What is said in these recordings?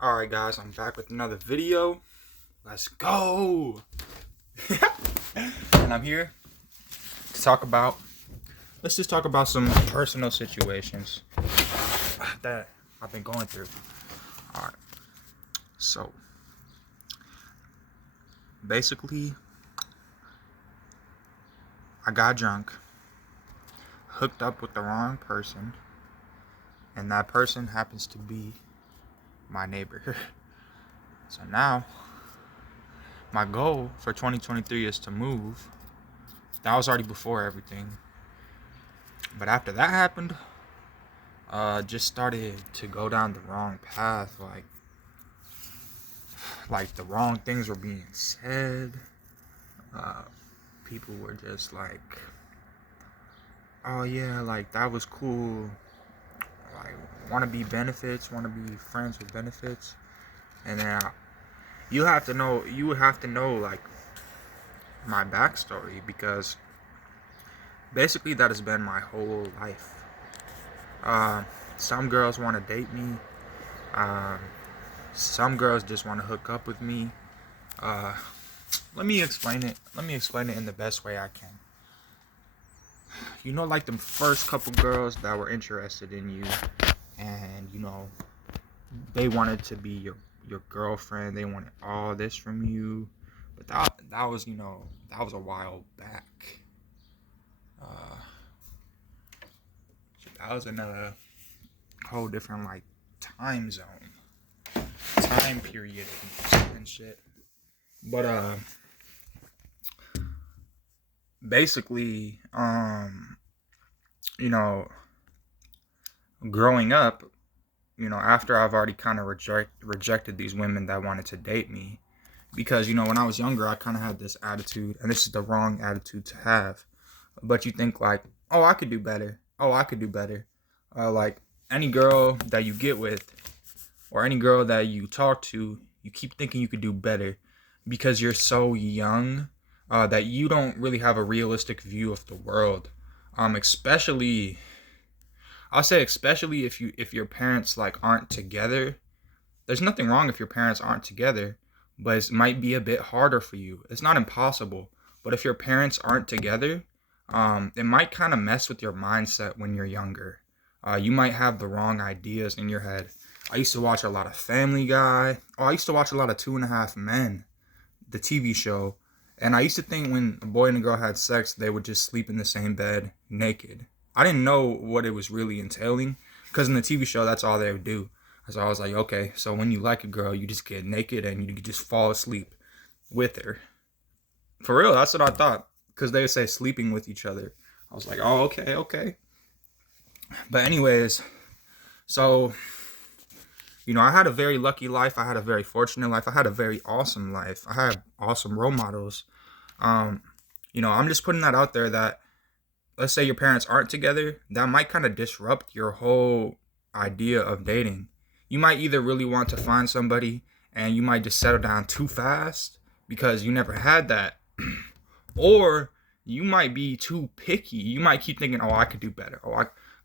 Alright guys, I'm back with another video. Let's go! And I'm here to let's just talk about some personal situations that I've been going through. Alright, so basically, I got drunk, hooked up with the wrong person, and that person happens to be my neighbor. So now my goal for 2023 is to move. That was already before everything, but after that happened, just started to go down the wrong path. Like the wrong things were being said. People were just like, oh yeah, like that was cool, like want to be friends with benefits. And then you would have to know like my backstory, because basically that has been my whole life. Some girls want to date me. Some girls just want to hook up with me. Let me explain it in the best way I can. You know, like the first couple girls that were interested in you, and they wanted to be your girlfriend. They wanted all this from you, but that was a while back. That was in a whole different like time period and shit. But basically, growing up, after I've already kind of rejected these women that wanted to date me, because when I was younger, I kind of had this attitude, and this is the wrong attitude to have. But you think like, oh, I could do better. Like any girl that you get with, or any girl that you talk to, you keep thinking you could do better because you're so young, that you don't really have a realistic view of the world. Especially if your parents like aren't together. There's nothing wrong if your parents aren't together, but it might be a bit harder for you. It's not impossible, but if your parents aren't together, it might kind of mess with your mindset when you're younger. You might have the wrong ideas in your head. I used to watch a lot of Family Guy. I used to watch a lot of 2.5 Men, the TV show. And I used to think when a boy and a girl had sex, they would just sleep in the same bed naked. I didn't know what it was really entailing, because in the TV show, that's all they would do. So I was like, okay, so when you like a girl, you just get naked and you just fall asleep with her. For real, that's what I thought, because they would say sleeping with each other. I was like, oh, okay. But anyways, so, I had a very lucky life. I had a very fortunate life. I had a very awesome life. I had awesome role models. I'm just putting that out there that, let's say your parents aren't together, that might kind of disrupt your whole idea of dating. You might either really want to find somebody and you might just settle down too fast because you never had that. Or you might be too picky. You might keep thinking, oh, I could do better.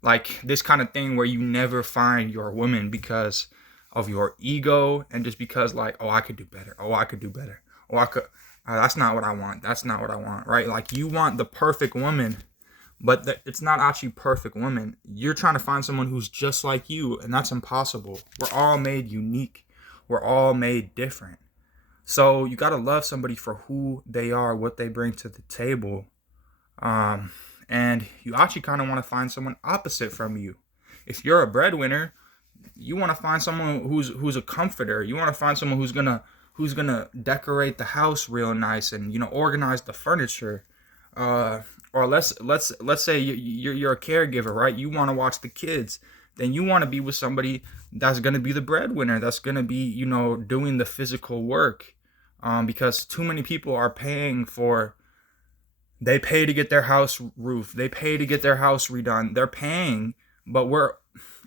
Like this kind of thing where you never find your woman because of your ego, and just because like, oh, I could do better. Oh, I could. That's not what I want. Right? Like you want the perfect woman, but it's not actually perfect woman. You're trying to find someone who's just like you, and that's impossible. We're all made unique. We're all made different. So you gotta love somebody for who they are, what they bring to the table. And you actually kind of want to find someone opposite from you. If you're a breadwinner, you want to find someone who's a comforter. You want to find someone who's gonna decorate the house real nice and organize the furniture. Or let's say you're a caregiver, right? You want to watch the kids. Then you want to be with somebody that's gonna be the breadwinner. That's gonna be doing the physical work. Because too many people are paying for. They pay to get their house roofed. They pay to get their house redone. They're paying, but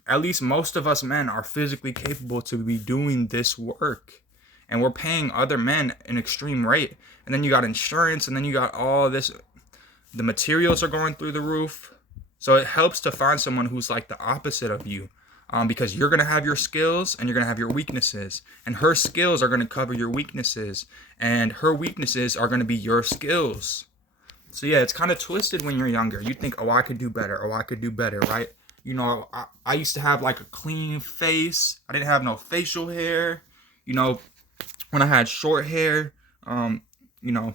at least most of us men are physically capable to be doing this work. And we're paying other men an extreme rate. And then you got insurance, and then you got all this. The materials are going through the roof. So it helps to find someone who's like the opposite of you. because you're going to have your skills and you're going to have your weaknesses, and her skills are going to cover your weaknesses, and her weaknesses are going to be your skills. So yeah, it's kind of twisted when you're younger. You think, oh, I could do better. Oh, I could do better, right? You know, I used to have like a clean face. I didn't have no facial hair. You know, when I had short hair, you know,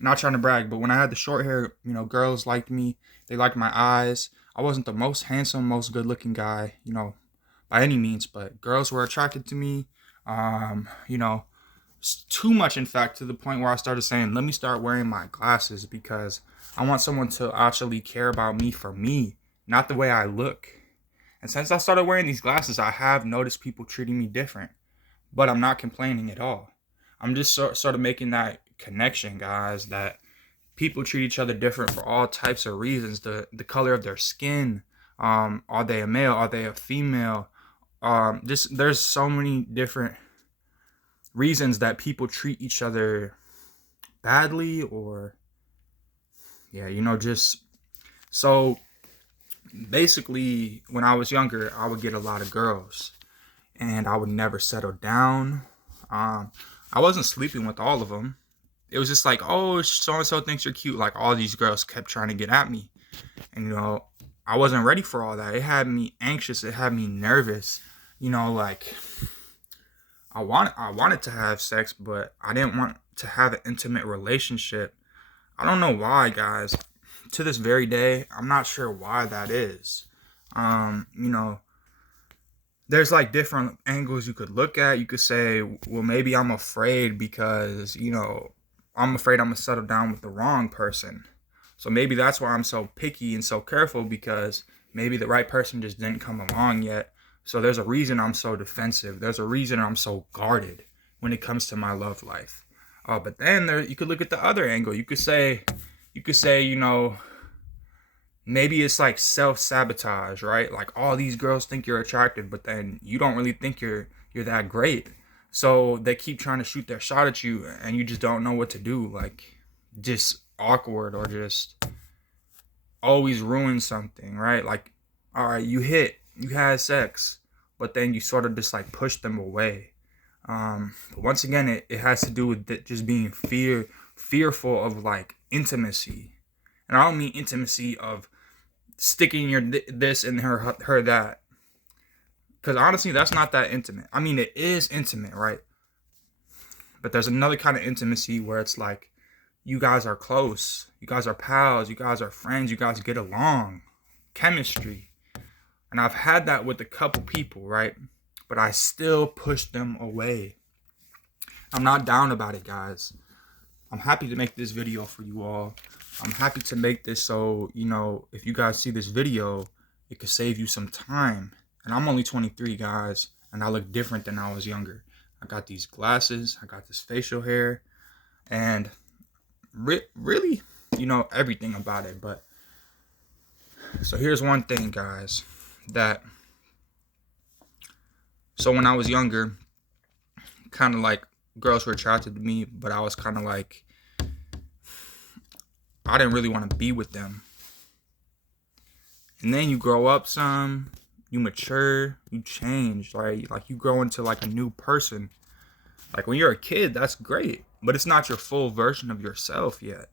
not trying to brag, but when I had the short hair, you know, girls liked me. They liked my eyes. I wasn't the most handsome, most good-looking guy, you know, by any means, but girls were attracted to me. You know, too much, in fact, to the point where I started saying, let me start wearing my glasses because I want someone to actually care about me for me, not the way I look. And since I started wearing these glasses, I have noticed people treating me different, but I'm not complaining at all. I'm just sort of making that connection, guys, that people treat each other different for all types of reasons. The color of their skin, are they a male, are they a female, just there's so many different reasons that people treat each other badly, or yeah, you know, just so basically when I was younger, I would get a lot of girls and I would never settle down. I wasn't sleeping with all of them. It was just like, oh, so and so thinks you're cute. Like all these girls kept trying to get at me, and you know, I wasn't ready for all that. It had me anxious. It had me nervous. You know, like I wanted to have sex, but I didn't want to have an intimate relationship. I don't know why, guys. To this very day, I'm not sure why that is. You know, there's like different angles you could look at. You could say, well, maybe I'm afraid because, you know, I'm afraid I'm gonna settle down with the wrong person. So maybe that's why I'm so picky and so careful, because maybe the right person just didn't come along yet. So there's a reason I'm so defensive. There's a reason I'm so guarded when it comes to my love life. But then you could look at the other angle. You could say, you know, maybe it's like self-sabotage, right? Like all these girls think you're attractive, but then you don't really think you're that great. So they keep trying to shoot their shot at you and you just don't know what to do. Like just awkward, or just always ruin something, right? Like, all right, you had sex, but then you sort of just like push them away. But once again, it has to do with just being fearful of like intimacy. And I don't mean intimacy of sticking your this and her that. Because honestly, that's not that intimate. I mean, it is intimate, right? But there's another kind of intimacy where it's like, you guys are close. You guys are pals. You guys are friends. You guys get along. Chemistry. And I've had that with a couple people, right? But I still push them away. I'm not down about it, guys. I'm happy to make this video for you all. I'm happy to make this so, you know, if you guys see this video, it could save you some time. And I'm only 23, guys, and I look different than I was younger. I got these glasses, I got this facial hair, and really, you know, everything about it. But so here's one thing, guys, so when I was younger, kind of like girls were attracted to me, but I was kind of like, I didn't really want to be with them. And then you grow up some, you mature, you change, right? Like you grow into like a new person. Like when you're a kid, that's great, but it's not your full version of yourself yet.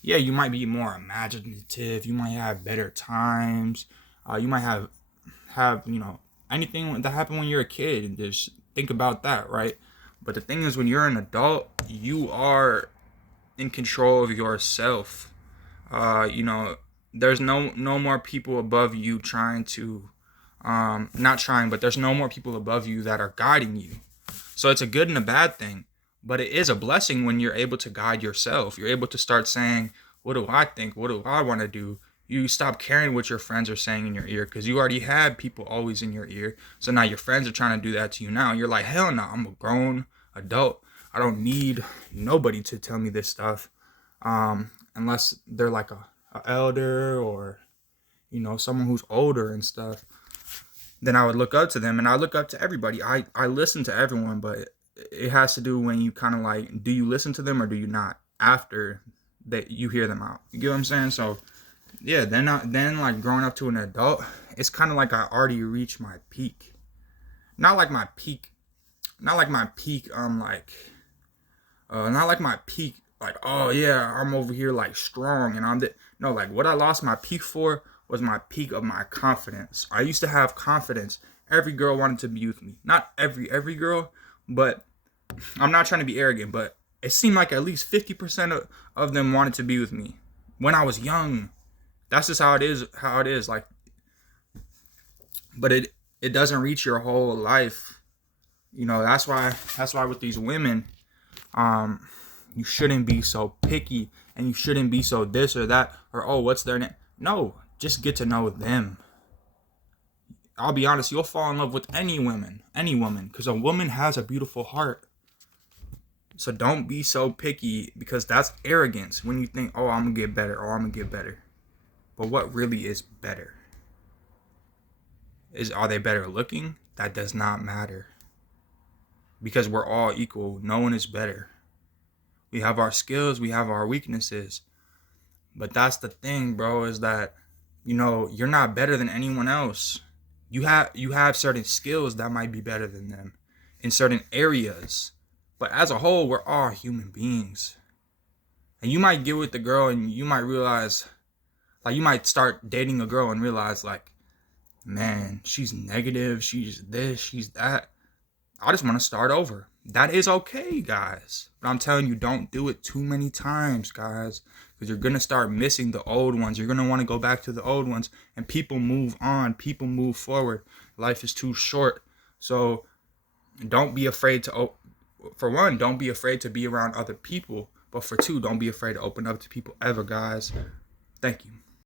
Yeah, you might be more imaginative. You might have better times. You might have, you know, anything that happened when you're a kid, and just think about that, right? But the thing is, when you're an adult, you are in control of yourself. You know, there's no more people above you trying to, not trying, but there's no more people above you that are guiding you. So it's a good and a bad thing, but it is a blessing when you're able to guide yourself. You're able to start saying, what do I think? What do I want to do? You stop caring what your friends are saying in your ear, because you already had people always in your ear. So now your friends are trying to do that to you now. You're like, hell no, I'm a grown adult. I don't need nobody to tell me this stuff, unless they're like a elder, or, you know, someone who's older and stuff. Then I would look up to them, and I look up to everybody. I listen to everyone, but it has to do when you kind of like, do you listen to them or do you not after that you hear them out? You get what I'm saying? So yeah, then like growing up to an adult, it's kind of like I already reached my peak. Not like my peak, not like my peak, not like my peak, like, oh yeah, I'm over here like strong and no, like what I lost my peak for was my peak of my confidence. I used to have confidence. Every girl wanted to be with me. Not every girl, but I'm not trying to be arrogant, but it seemed like at least 50% of them wanted to be with me when I was young. That's just how it is. Like, but it doesn't reach your whole life. You know, that's why with these women, you shouldn't be so picky and you shouldn't be so this or that or, oh, what's their name? No, just get to know them. I'll be honest, you'll fall in love with any woman, because a woman has a beautiful heart. So don't be so picky, because that's arrogance when you think, oh, I'm gonna get better, But what really is better? Are they better looking? That does not matter. Because we're all equal. No one is better. We have our skills, we have our weaknesses. But that's the thing, bro, is that, you're not better than anyone else. You have certain skills that might be better than them in certain areas. But as a whole, we're all human beings. And you might get with the girl and you might realize, like, you might start dating a girl and realize, like, man, she's negative, she's this, she's that. I just want to start over. That is okay, guys. But I'm telling you, don't do it too many times, guys. Because you're going to start missing the old ones. You're going to want to go back to the old ones. And people move on. People move forward. Life is too short. So don't be afraid to, for one, don't be afraid to be around other people. But for two, don't be afraid to open up to people ever, guys. Thank you.